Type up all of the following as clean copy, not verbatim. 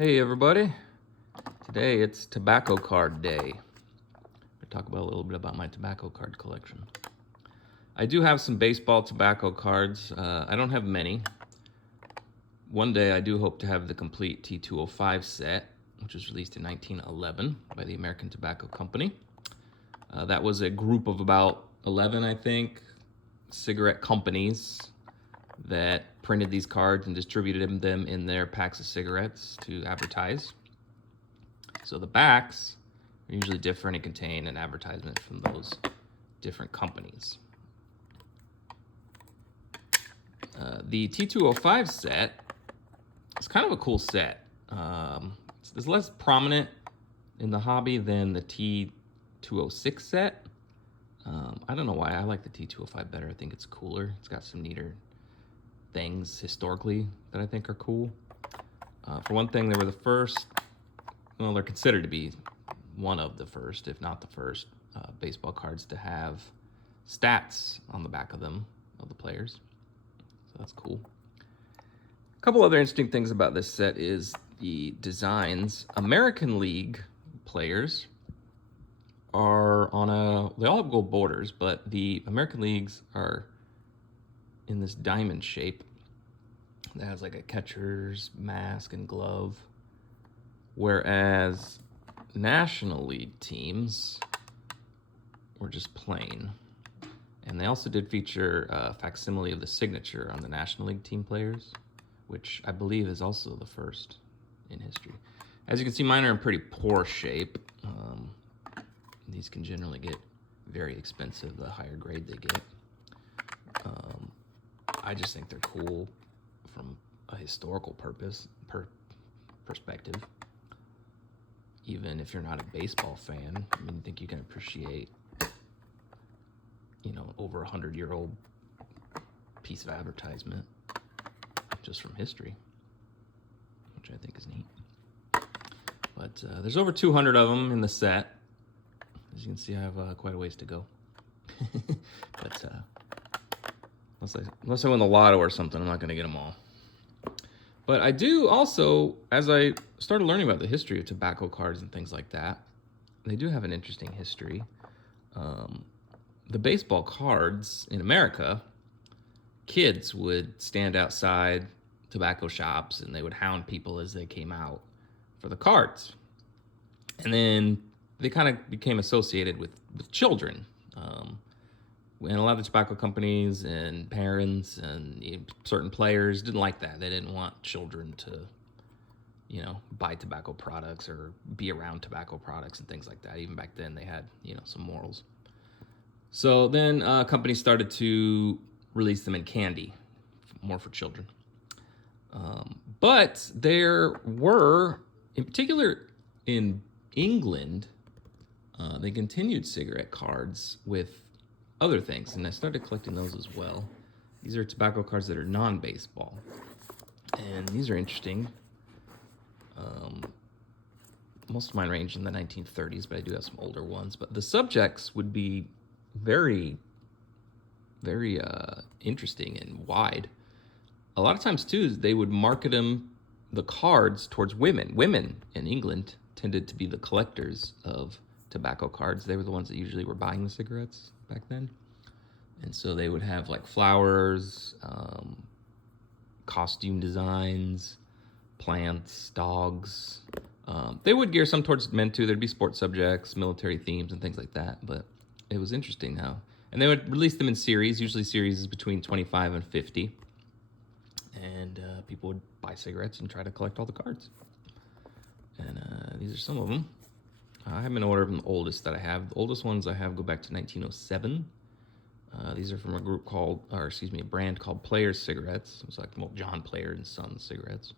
Hey everybody, today it's tobacco card day. I'm going to talk about a little bit about my tobacco card collection. I do have some baseball tobacco cards. I don't have many. One day I do hope to have the complete T205 set, which was released in 1911 by the American Tobacco Company. That was a group of about 11, I think, cigarette companies that printed these cards and distributed them in their packs of cigarettes to advertise. So the backs are usually different and contain an advertisement from those different companies. The T205 set is kind of a cool set. It's less prominent in the hobby than the T206 set. I don't know why I like the T205 better. I think it's cooler. It's got some neater things historically that I think are cool. For one thing, they were the first, well, they're considered to be one of the first, if not the first, baseball cards to have stats on the back of them, of the players. So that's cool. A couple other interesting things about this set is the designs. American League players are they all have gold borders, but the American Leagues are in this diamond shape that has like a catcher's mask and glove, whereas National League teams were just plain. And they also did feature a facsimile of the signature on the National League team players, which I believe is also the first in history. As you can see, mine are in pretty poor shape. These can generally get very expensive the higher grade they get. I just think they're cool from a historical perspective. Even if you're not a baseball fan, I mean, I think you can appreciate, over 100-year-old piece of advertisement just from history, which I think is neat. But there's over 200 of them in the set. As you can see, I have quite a ways to go. But unless I win the lotto or something, I'm not going to get them all. But I do also, as I started learning about the history of tobacco cards and things like that, they do have an interesting history. The baseball cards in America, kids would stand outside tobacco shops and they would hound people as they came out for the cards. And then they kind of became associated with children. And a lot of the tobacco companies and parents and certain players didn't like that. They didn't want children to, buy tobacco products or be around tobacco products and things like that. Even back then, they had, some morals. So then companies started to release them in candy, more for children. But there were, in particular in England, they continued cigarette cards with other things, and I started collecting those as well. These are tobacco cards that are non-baseball, and these are interesting. Most of mine range in the 1930s, but I do have some older ones. But the subjects would be very, very interesting and wide. A lot of times, too, they would market the cards towards women. Women in England tended to be the collectors of tobacco cards. They were the ones that usually were buying the cigarettes back then. And so they would have like flowers, costume designs, plants, dogs. They would gear some towards men too. There'd be sports subjects, military themes, and things like that. But it was interesting how. And they would release them in series. Usually series is between 25 and 50. And people would buy cigarettes and try to collect all the cards. And these are some of them. I have them in order from the oldest that I have. The oldest ones I have go back to 1907. These are from a brand called Players Cigarettes. It's like John Player and Sons cigarettes.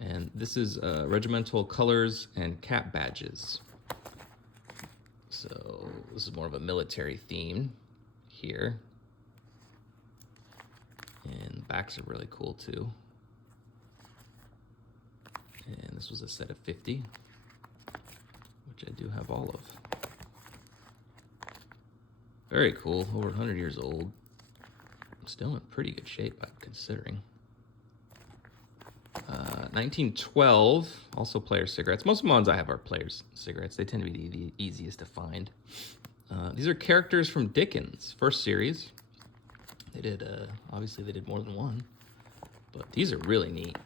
And this is regimental colors and cap badges. So this is more of a military theme here. And the backs are really cool too. And this was a set of 50, which I do have all of. Very cool, over 100 years old. Still in pretty good shape, I'm considering. 1912, also Players cigarettes. Most of the ones I have are Players cigarettes. They tend to be the easiest to find. These are characters from Dickens, first series. They did, obviously they did more than one, but these are really neat.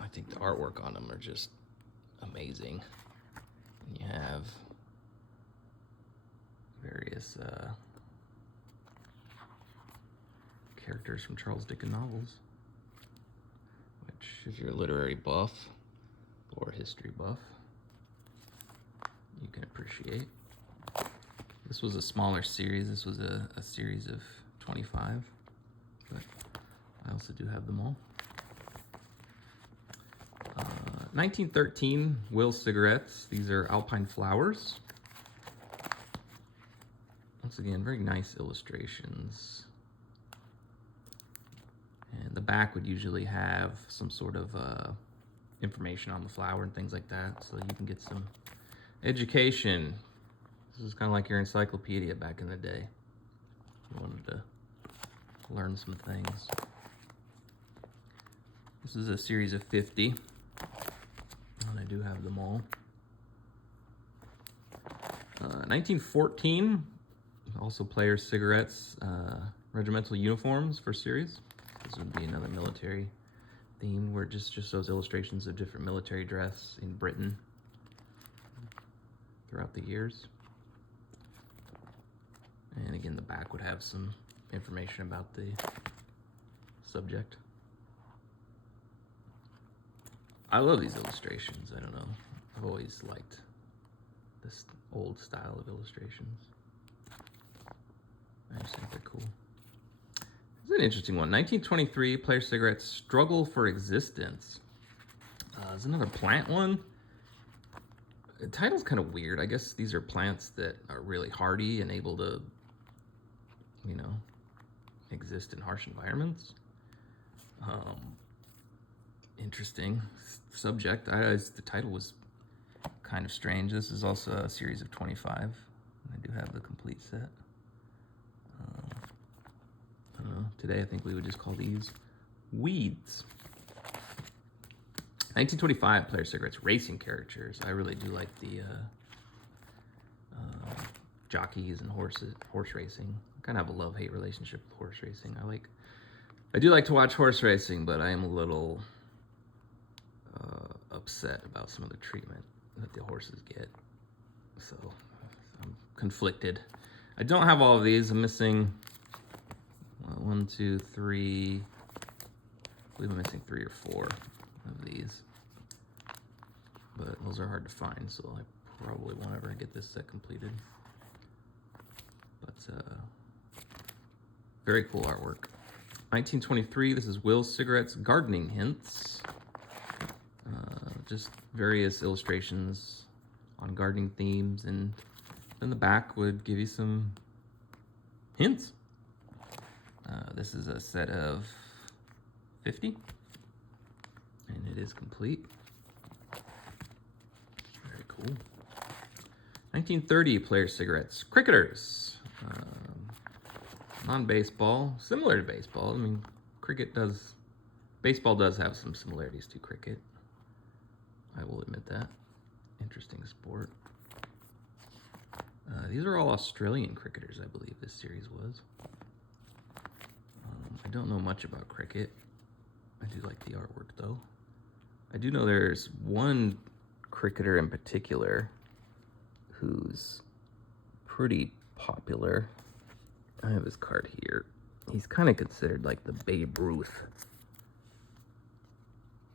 I think the artwork on them are just amazing. And you have various characters from Charles Dickens novels, which, if you're a literary buff or a history buff, you can appreciate. This was a smaller series. This was a series of 25, but I also do have them all. 1913 Will cigarettes. These are Alpine flowers. Once again, very nice illustrations. And the back would usually have some sort of information on the flower and things like that, so you can get some education. This is kind of like your encyclopedia back in the day. You wanted to learn some things. This is a series of 50, and I do have them all. 1914, also Players cigarettes, regimental uniforms for series. This would be another military theme, where just those illustrations of different military dress in Britain throughout the years. And again, the back would have some information about the subject. I love these illustrations. I don't know. I've always liked this old style of illustrations. I just think they're cool. This is an interesting one. 1923, Player Cigarettes, Struggle for Existence. There's another plant one. The title's kind of weird. I guess these are plants that are really hardy and able to, you know, exist in harsh environments. Interesting subject. The title was kind of strange. This is also a series of 25. I do have the complete set. I don't know. Today I think we would just call these weeds. 1925 Player Cigarettes, racing characters. I really do like the jockeys and horse racing. I kind of have a love-hate relationship with horse racing. I do like to watch horse racing, but I am a little upset about some of the treatment that the horses get. So I'm conflicted. I don't have all of these. I'm missing 1, 2, 3. I believe I'm missing 3 or 4 of these. But those are hard to find, so I probably won't ever get this set completed. But very cool artwork. 1923, this is Will Cigarettes, Gardening Hints. Just various illustrations on gardening themes, and then the back would give you some hints. This is a set of 50, and it is complete. Very cool. 1930 Player Cigarettes, Cricketers. Non-baseball, similar to baseball. I mean, baseball does have some similarities to cricket. I will admit that. Interesting sport. These are all Australian cricketers, I believe this series was. I don't know much about cricket. I do like the artwork, though. I do know there's one cricketer in particular who's pretty popular. I have his card here. He's kind of considered like the Babe Ruth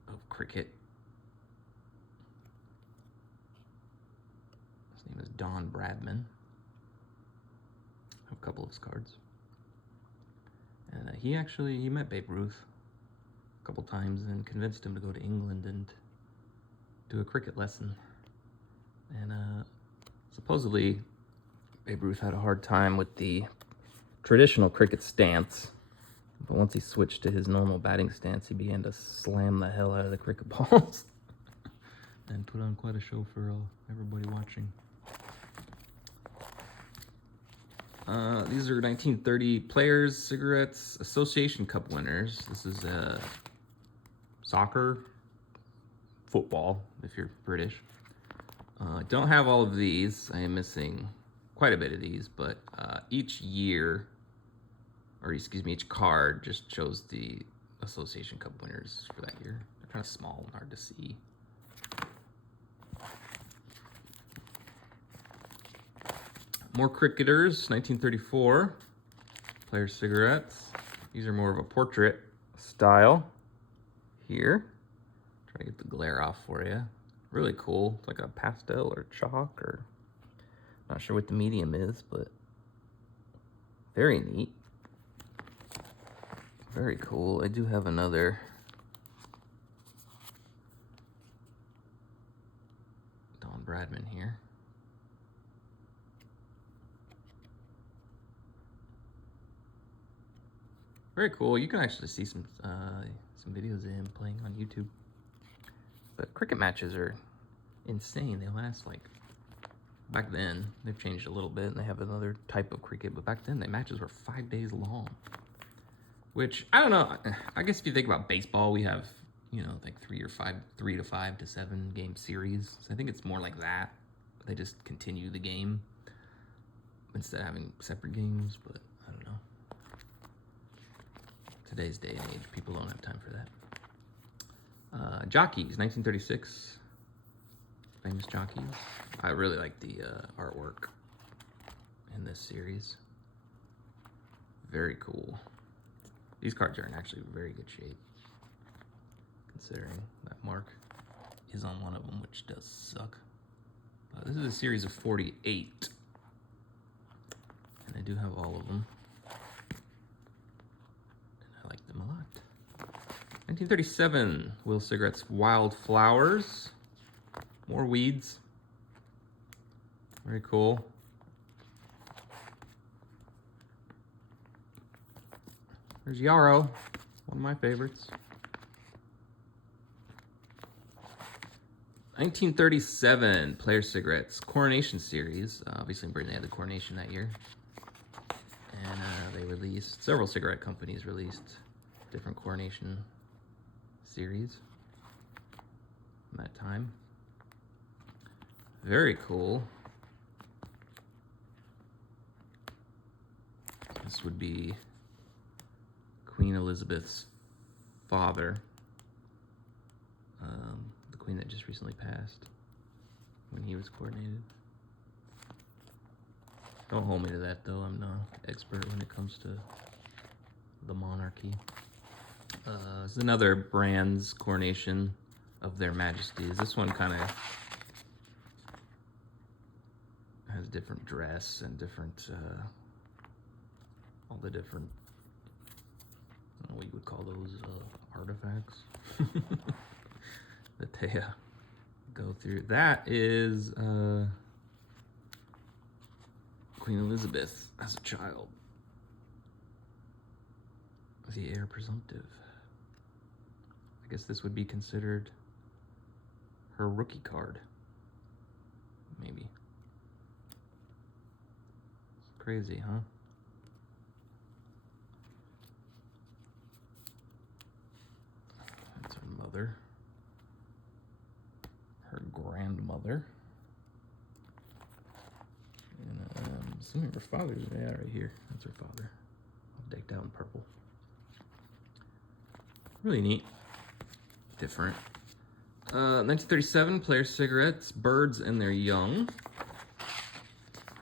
of cricket. His name is Don Bradman. I have a couple of his cards. And he met Babe Ruth a couple times and convinced him to go to England and do a cricket lesson. And supposedly Babe Ruth had a hard time with the traditional cricket stance, but once he switched to his normal batting stance, he began to slam the hell out of the cricket balls and put on quite a show for everybody watching. These are 1930 Players Cigarettes Association Cup winners. This is soccer football, if you're British. Don't have all of these. I am missing quite a bit of these, but each year, or excuse me, each card just shows the Association Cup winners for that year. They're kind of small and hard to see. More cricketers, 1934. Player cigarettes. These are more of a portrait style here. Try to get the glare off for you. Really cool. It's like a pastel or chalk, or not sure what the medium is, but very neat. Very cool. I do have another Don Bradman here. Very cool. You can actually see some videos of him playing on YouTube. But cricket matches are insane. They last like, back then, they've changed a little bit and they have another type of cricket, but back then the matches were 5 days long. Which, I don't know, I guess if you think about baseball, we have, you know, like 3 to 5 to 7 game series. So I think it's more like that. They just continue the game instead of having separate games, but I don't know. Today's day and age, people don't have time for that. Jockeys, 1936. Famous jockeys. I really like the artwork in this series. Very cool. These cards are in actually very good shape, considering that mark is on one of them, which does suck. This is a series of 48, and I do have all of them. I like them a lot. 1937, Will Cigarette's Wild Flowers. More weeds. Very cool. There's Yarrow, one of my favorites. 1937, Player Cigarettes, Coronation Series. Obviously in Britain they had the coronation that year. And they released, several cigarette companies released different coronation series from that time. Very cool. This would be Queen Elizabeth's father, the queen that just recently passed when he was coronated. Don't hold me to that though, I'm no expert when it comes to the monarchy. This is another brand's coronation of their majesties. This one kind of has different dress and different, all the different, I don't know what you would call those, artifacts that they go through. That is Queen Elizabeth as a child, the heir presumptive. I guess this would be considered her rookie card, maybe. It's crazy, huh? That's her mother. Her grandmother. And I'm assuming her father's, yeah, right here. That's her father. All decked out in purple. Really neat. Different. 1937, Player Cigarettes, Birds and Their Young.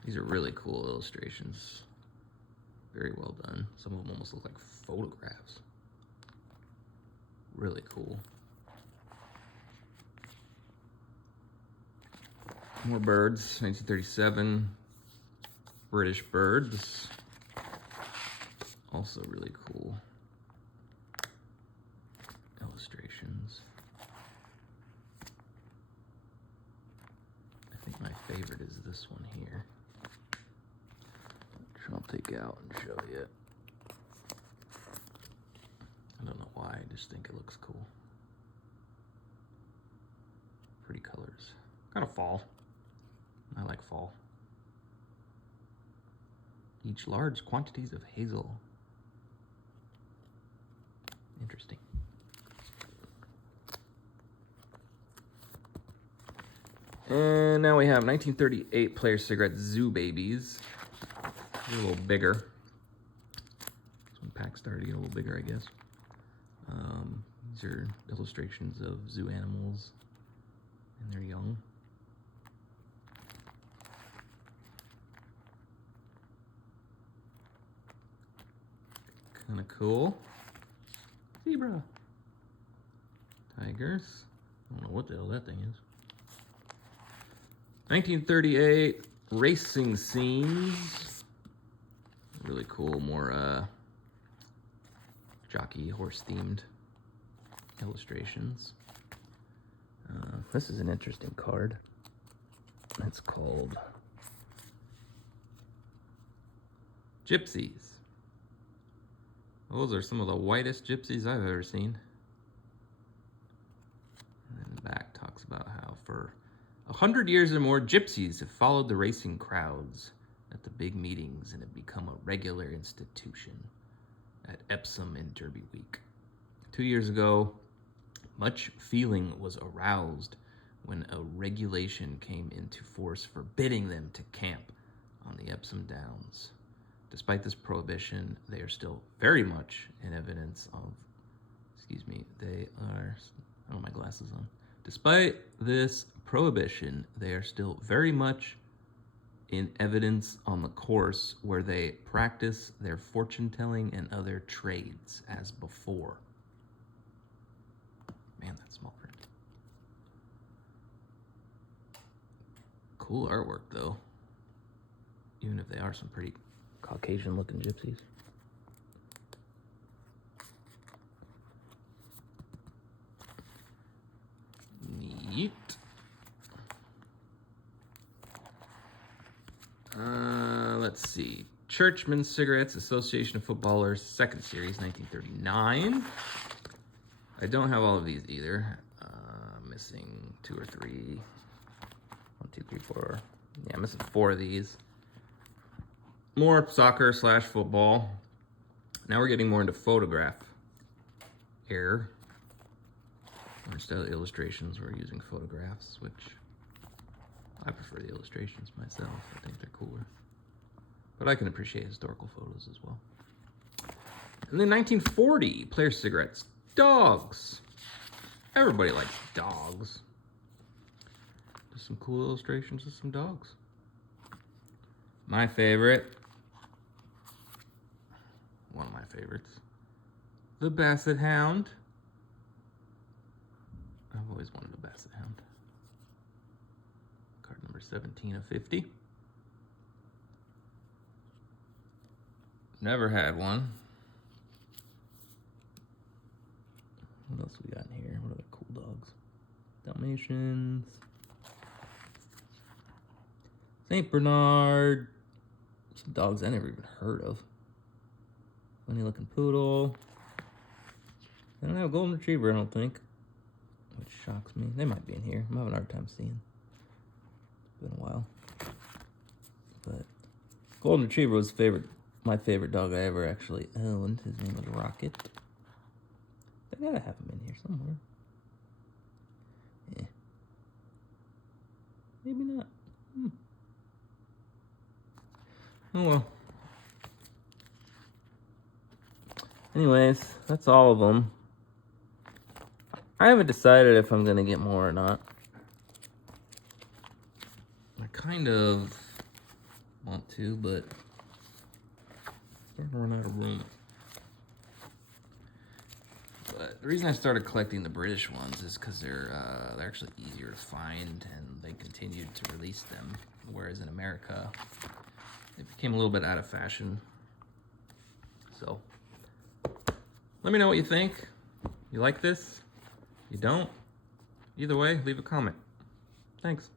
These are really cool illustrations. Very well done. Some of them almost look like photographs. Really cool. More birds, 1937. British birds. Also really cool illustrations. I think my favorite is this one here, which I'll take out and show you. I don't know why, I just think it looks cool. Pretty colors. Kind of fall. I like fall. Each large quantities of hazel. Interesting. And now we have 1938 Player Cigarette Zoo Babies. They're a little bigger. So when packs started to get a little bigger, I guess. These are illustrations of zoo animals and their young. Kind of cool. Zebra. Tigers. I don't know what the hell that thing is. 1938 racing scenes. Really cool, more jockey horse themed illustrations. This is an interesting card. It's called Gypsies. Those are some of the whitest gypsies I've ever seen. And then the back talks about how for 100 years or more, gypsies have followed the racing crowds at the big meetings and have become a regular institution at Epsom and Derby Week. 2 years ago, much feeling was aroused when a regulation came into force forbidding them to camp on the Epsom Downs. Despite this prohibition, they are still very much in evidence of, I don't have my glasses on. Despite this prohibition, they are still very much in evidence on the course where they practice their fortune-telling and other trades as before. Man, that's small print. Cool artwork, though. Even if they are some pretty Caucasian-looking gypsies. Neat. Let's see. Churchman Cigarettes, Association of Footballers, second series, 1939. I don't have all of these either. Missing 2 or 3. 1, 2, 3, 4. Yeah, missing 4 of these. More soccer / football. Now we're getting more into photograph here. Instead of illustrations, we're using photographs, which I prefer the illustrations myself. I think they're cooler. But I can appreciate historical photos as well. And then 1940, Player Cigarettes. Dogs. Everybody likes dogs. Just some cool illustrations of some dogs. My favorite. One of my favorites. The Basset Hound. I've always wanted a Basset Hound. Card number 17 of 50. Never had one. What else we got in here? What other cool dogs? Dalmatians. St. Bernard. Some dogs I never even heard of. Funny looking poodle. They don't have a golden retriever, I don't think. Which shocks me. They might be in here. I'm having a hard time seeing. It's been a while. But golden retriever was my favorite dog I ever actually owned. His name was Rocket. I gotta have him in here somewhere. Yeah. Maybe not. Oh well. Anyways, that's all of them. I haven't decided if I'm gonna get more or not. I kind of want to, but I'm starting to run out of room. But the reason I started collecting the British ones is because they're actually easier to find, and they continued to release them. Whereas in America, it became a little bit out of fashion. So, let me know what you think. You like this? You don't? Either way, leave a comment. Thanks.